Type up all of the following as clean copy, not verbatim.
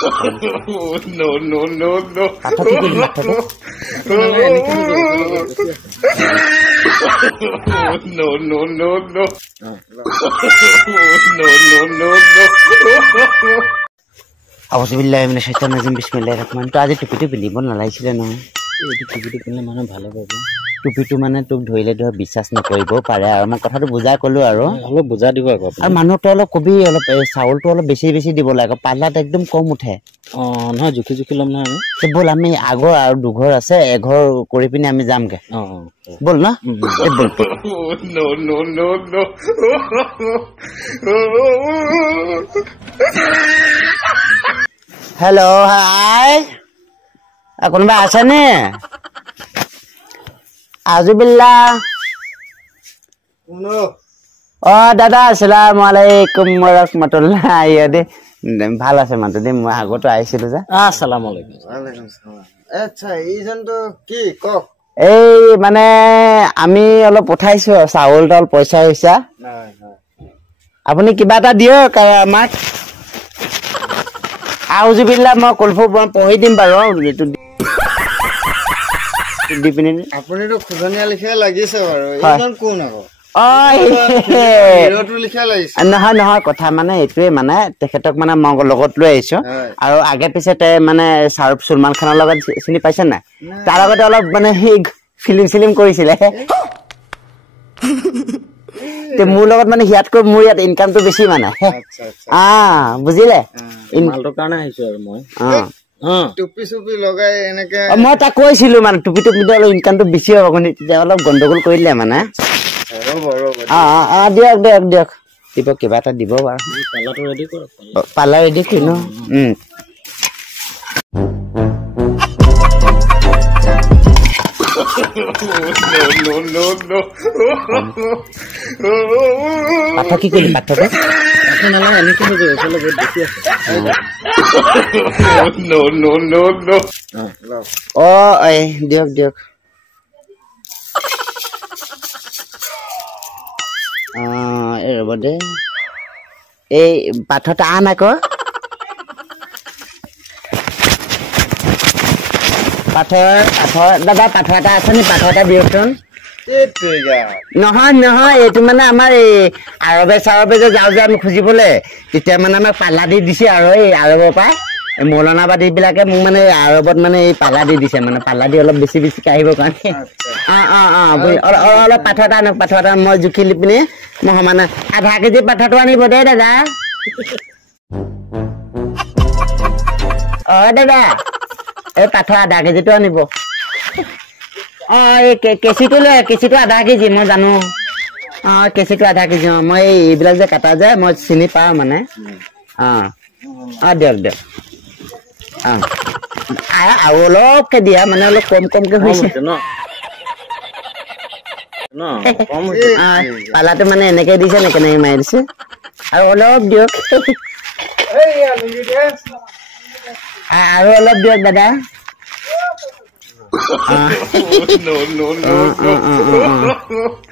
No, no, no, no. No, no, no, no. No, no, no, no. আউযুবিল্লাহি মিনাশ শাইতানির রাজিম বিসমিল্লাহির রহমানির রহিম। আজি টুপিটো পিন্ধিব নালাগিছিলে নহয়। এই টুপিটো পিন্ধিলে মানুহ ভালে পাব। টুপিটো মানে তোক ধৰিলে ধৰ বিশ্বাস নকৰিব পাৰে আৰু মই কথাটো বুজাই ক'লো আৰু অলপ বুজাই দিব আকৌ। আৰু মানুহটো অলপ কবি অলপ চাউলটো অলপ বেছি বেছি দিব লাগে, পাল্লাত একদম কম উঠে। নহয় জুখি জুখি ল'ম নহয় আমি। ব'ল আমি আগৰ আৰু দুঘৰ আছে, এঘৰ কৰি পিনে আমি যামগে। ব'ল ন ব'ল। No, no, no, no. Hello' hi, কোনোবা আছেনে? আউযুবিল্লাহ। দাদা আসসালামু আলাইকুম ওয়া রাহমাতুল্লাহি দে ভাল আছে মাতো দে মই আগতো আইছিলো যে। আসসালামু আলাইকুম। ওয়ালাইকুম সালাম। আচ্ছা এইজনটো কি কক? এই মানে আমি অলপ পঠাইছো চাউল তাউল পইচা হৈছে। আপুনি কিবা এটা দিয়ক আমাক। আউযুবিল্লাহ মই কলফু পঢ়ি দিম বাৰু। আপুনিতো খুজনীয়া লিখিয়া লাগিছে বাৰু। এইজন কোন আকৌ? নহয় নহয় কথা মানে এইটোৱে মানে তেখেতক মানে মই লগত লৈ আহিছো আৰু আগে পিছতে মানে শাহৰুখ সলমান খানৰ লগত চিনি পাইছে নাই? তাৰ লগতে অলপ মানে সেই ফিল্ম কৰিছিলে। মোৰ লগত মানে সিয়াতকৈ মোৰ ইয়াত ইনকামটো বেছি মানে। বুজিলে? মালটোৰ কাৰণে আহিছো আৰু মই। টুপি চুপি লগাই এনেকে মই তাক কৈছিলো মানে টুপি টুপিতে অলপ ইনকামটো বেছি হ'ব কিন্তু তেতিয়া অলপ গণ্ডগোল কৰিলে মানে। দিয়ক দিয়ক দিয়ক দিব কিবা এটা দিব বাৰু। পাল্লাটো ৰেডি কৰক। পাল্লা ৰেডি কৰি ন। No, no, no, no. পাঠক কি কৰিলি পাঠকে? নালাগে এনেকে হৈ যাব এইফালে বহুত বেছি আছে। No, no, no, no. দিয়ক দিয়ক। ৰ'ব দে এই পাঠটা আন আকৌ। পাথৰ দাদা পাথৰ এটা আছে নি? পাথৰ এটা দিয়কচোন। নহয় নহয় এইটো মানে আমাৰ এই আৰবে চাৰবে যে যাওঁ যে আমি খুজিবলৈ তেতিয়া মানে আমাক পাল্লা দি দিছে আৰু এই আৰবৰ পৰা মৌলানাবাদী বিলাকে মোক মানে আৰবত মানে এই পাল্লা দি দিছে মানে পাল্লা দি অলপ বেছি বেছি আহিবৰ কাৰণে। অলপ পাথৰ এটা আনক। পাথৰ এটা মই জুখি লি পিনে মই সমানে আধা কেজি পাথৰটো আনিব দেই দাদা। দাদা এই পাথৰ আধা কেজিটো আনিব। এই কেঁচিটো আধা কেজি মই জানো। কেঁচিটো আধা কেজি। মই এইবিলাক যে কাটা যায় মই চিনি পাওঁ মানে। দিয়ক দিয়ক। আৰু অলপকে দিয়া মানে অলপ কম কমকে হৈছে। পালাটো মানে এনেকে দিছে নে কেনেকে মাৰি দিছে আৰু অলপ দিয়ক। আৰু অলপ দিয়ক দাদা।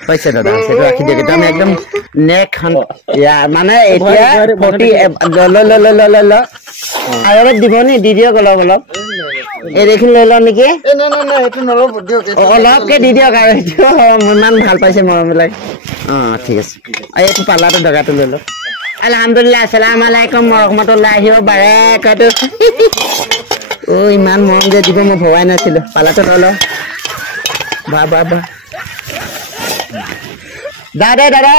হৈছে দাদা সেইটো ৰাখি দিয়ক। এইটো আমি একদম নেক মানে এতিয়া আৰু অলপ দিব নি? দি দিয়ক অলপ অলপ। এই দেখি লৈ লওঁ নেকি? অলপকে দি দিয়ক আৰু এইটো ইমান ভাল পাইছে মৰমবিলাক। ঠিক আছে এইটো পাল্লাটো দগাটো লৈ লওক। আলহামদুলিল্লাহ। আসসালামু আলাইকুম ওয়া ৰাহমাতুল্লাহি ওয়া বাৰাকাতুহু। ইমান মৰম যে দিব মই ভবাই নাছিলো। পাল্লাটো লৈ লওঁ। বাহ দাদা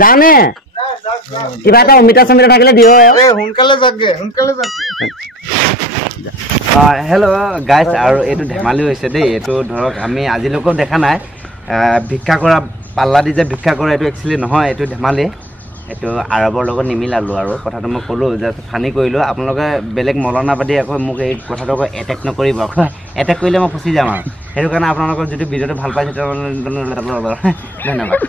যাওঁনে? কিবা এটা অমিতা চমিতা থাকিলে দিও। সোনকালে যাগে। হেল্ল' গাইজ, আৰু এইটো ধেমালি হৈছে দেই। এইটো ধৰক আমি আজিলৈকেও দেখা নাই ভিক্ষা কৰা পাল্লা দি যে ভিক্ষা কৰে। এইটো একচুৱেলি নহয়, এইটো ধেমালি। এইটো আৰবৰ লগত নিমিলালো আৰু কথাটো মই ক'লোঁ যে ফানি কৰিলোঁ। আপোনালোকে বেলেগ মৌলানাবাদী আকৌ মোক এই কথাটো আকৌ এটেক নকৰিব। এটেক কৰিলে মই ফচি যাম আৰু সেইটো কাৰণে আপোনালোকৰ যদি ভিডিঅ'টো ভাল পাইছে ধন্যবাদ।